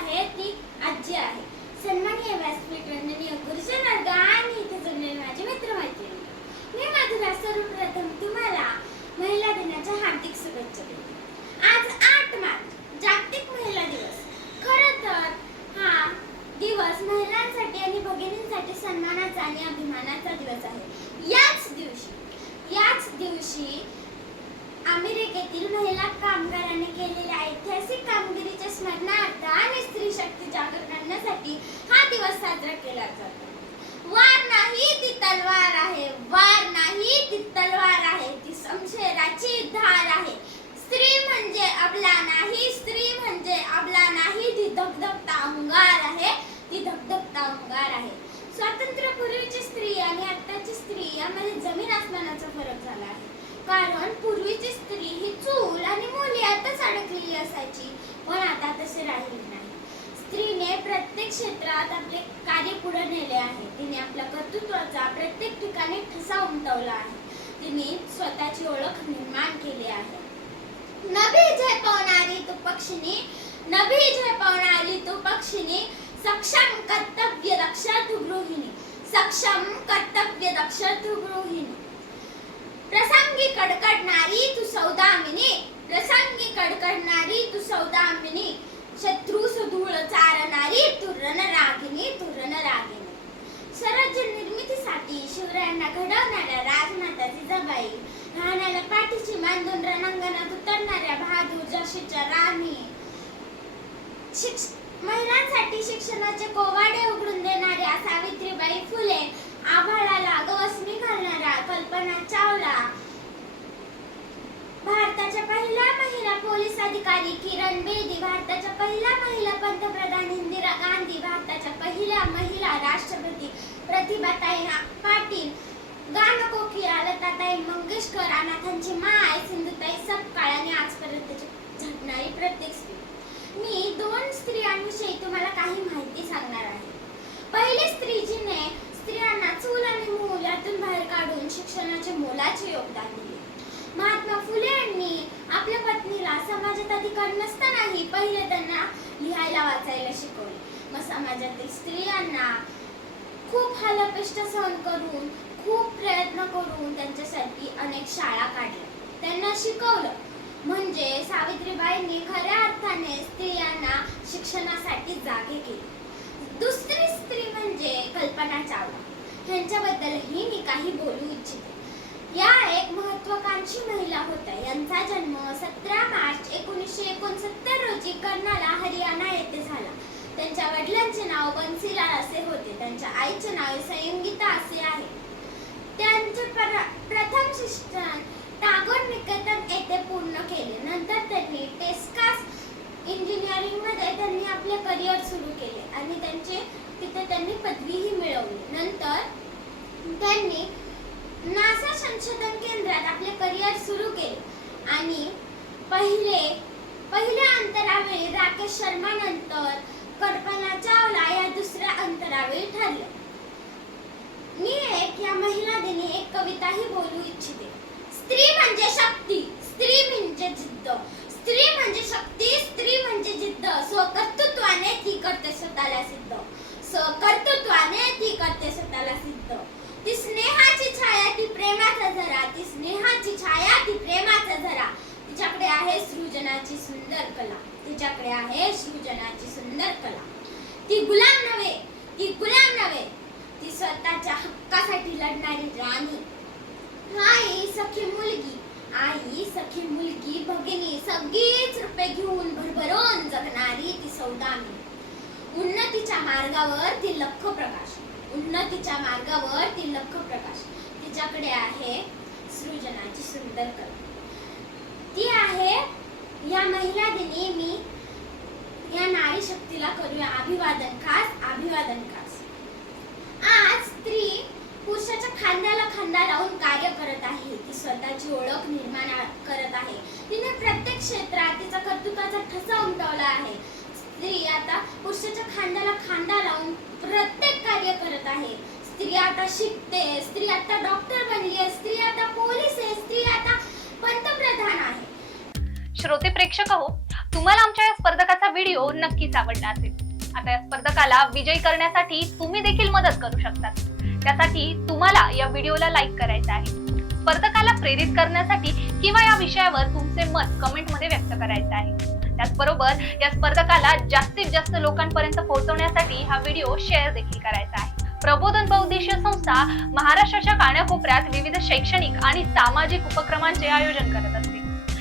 आहे ती आजी आहे. सन्माननीय व्यासपीठ वंदनीय गुरुजन दिवस साजरा केला जातो. वार नाही ती तलवार आहे वार नाही ती तलवार आहे ती शमशेराची धार आहे. स्त्री म्हणजे अबला नाही स्त्री म्हणजे अबला नाही ती धगधगता अंगार आहे ती धगधगता अंगार आहे. स्वातंत्र्यपूर्वीची स्त्री आणि आत्ताची स्त्री यामध्ये जमीन आसमानाचा फरक झाला आहे. कारण पूर्वीची स्त्री ही चूल आणि मुली आताच अडकलेली असायची. पण आता तसे राहिले नाही. क्षेत्रात आपले कार्य पुढे नेले आहे. तिने आपल्या कर्तृत्वाचा प्रत्येक ठिकाणी ठसा उमटवला आहे. तिने स्वतःची ओळख निर्माण केली आहे. नभी झेपवणारी तू पक्षिणी नभी झेपवणारी तू पक्षिणी सक्षम कर्तव्य दक्ष तू गृहिणी. सक्षम कर्तव्य दक्ष तू गृहिणी. प्रसंगी कडकडणारी तू सौदामिनी. प्रसंगी कडकडणारी तू सौदामिनी. शत्रू सुधूळ चारणारी तू रणरागिनी तू रणरागिनी स्वराज्य निर्मितीसाठी शिवरायांना घडवणाऱ्या राजमाता जिजाबाई राहण्याला पाठीची बांधून रणांगणात उतरणाऱ्या बहादूर झाशीच्या राणी. शिक्ष महिलांसाठी शिक्षणाचे कोवाडे उघडून देणाऱ्या सावित्रीबाई फुले आभाळाला गवसणी घालणाऱ्या कल्पना चावला. भारताच्या पहिल्या महिला पोलीस अधिकारी किरण बेदी पहिला महिला पंतप्रधान इंदिरा गांधी भारताच्या पहिल्या महिला राष्ट्रपती प्रतिभाताई पाटील गानकोकिळा लताताई मंगेशकर अनाथांची माय सिंधुताई सपकाळ आणि आजपर्यंतची झटणारी प्रत्येक स्त्री. मी दोन स्त्रियांविषयी तुम्हाला काही माहिती सांगणार आहे. पहिली स्त्री जिने स्त्रियांना चूल आणि मूल यातून बाहेर काढून शिक्षणाचे मोलाचे योगदान दिले. महात्मा फुले यांनी आपल्या पत्नीला समाजात अधिकार नसतानाही पहिले त्यांना लिहायला वाचायला शिकवले. मग समाजातील स्त्रियांना खूप हालअपेष्ट सहन करून खूप प्रयत्न करून त्यांच्यासाठी अनेक शाळा काढल्या. त्यांना शिकवलं. म्हणजे सावित्रीबाईंनी खऱ्या अर्थाने स्त्रियांना शिक्षणासाठी जागे केले. दुसरी स्त्री म्हणजे कल्पना चावला. यांच्याबद्दलही मी काही बोलू इच्छिते. या महत्वाकांक्षी महिला होत्या. यांचा जन्म सतरा मार्च एकोणीसशे एकोणसत्तर रोजी कर्नाला हरियाणा येथे झाला. त्यांच्या वडिलांचे नाव बन्सीलाल असे होते. त्यांच्या आईचे नाव संयुगिता असे आहे. त्यांचे प्रथम शिक्षण टागोर निकेतन येथे पूर्ण केले. नंतर त्यांनी टेस्कास इंजिनिअरिंगमध्ये त्यांनी आपले करिअर सुरू केले आणि त्यांचे तिथे त्यांनी पदवीही मिळवली. नंतर त्यांनी नासा संशोधन केंद्रात आपले करिअर सुरू केले. आणि पहिले पहिल्या अंतरावेळी राकेश शर्मा नंतर कल्पना चावला या दुसऱ्या अंतरावेळी ठरले. मी एक या महिला दिनी एक कविताही बोलू इच्छिते स्त्री म्हणजे शक्ती स्त्री म्हणजे जिद्द स्त्री म्हणजे शक्ती स्त्री म्हणजे जिद्द स्वकर्तृत्वाने ती करते स्वतःला सिद्ध स्वकर्तृत्वाने ती करते स्वतःला सिद्ध ती स्नेहाची छाया ती प्रेमाचा झरा ती स्नेहाची छाया ती प्रेमाचा झरा तिच्याकडे आहे सृजनाची सुंदर कला तिच्याकडे आहे सृजनाची सुंदर कला. ती गुलाम नव्हे ती गुलाम नव्हे ती स्वतःच्या हक्कासाठी लढणारी राणी. आई सखी मुलगी आई सखी मुलगी भगिनी सगळीच रुपये घेऊन भरभरून जगणारी ती सौदामी उन्नतीच्या मार्गावर ती लख प्रकाश. उन्नतीच्या मार्गावर ती लख प्रकाश. तिच्याकडे आहे सृजनाची सुंदर कला. ती आहे या महिला दिनी मी या नारी शक्तीला करूया अभिवादन. खास अभिवादन खास. आज स्त्री पुरुषाच्या खांद्याला खांदा लावून कार्य करत आहे. ती स्वतःची ओळख निर्माण करत आहे. तिने प्रत्येक क्षेत्रात तिचा कर्तृत्वाचा ठसा उमटवला आहे. स्त्री आता पुरुषाच्या खांद्याला खांदा लावून प्रत्येक कार्य करत आहे. स्त्री आता शिकते स्त्री आता डॉक्टर बनली आहे स्त्री आता पोलीस आहे स्त्री आता पंतप्रधान आहे श्रोते प्रेक्षक हो तुम्हाला आमच्या या स्पर्धकाचा व्हिडिओ नक्कीच आवडला असेल. आता या स्पर्धकाला विजयी करण्यासाठी तुम्ही देखील मदत करू शकता त्यासाठी तुम्हाला या व्हिडिओला लाईक करायचं आहे. स्पर्धकाला प्रेरित करण्यासाठी किंवा या विषयावर तुमचे मत कमेंटमध्ये व्यक्त करायचं आहे. त्याचबरोबर या स्पर्धकाला जास्तीत जास्त लोकांपर्यंत पोहोचवण्यासाठी हा व्हिडिओ शेअर देखील करायचा आहे. प्रबोधन बहुद्देशीय संस्था महाराष्ट्राच्या कानाकोपऱ्यात विविध शैक्षणिक आणि सामाजिक उपक्रमांचे आयोजन करत असते.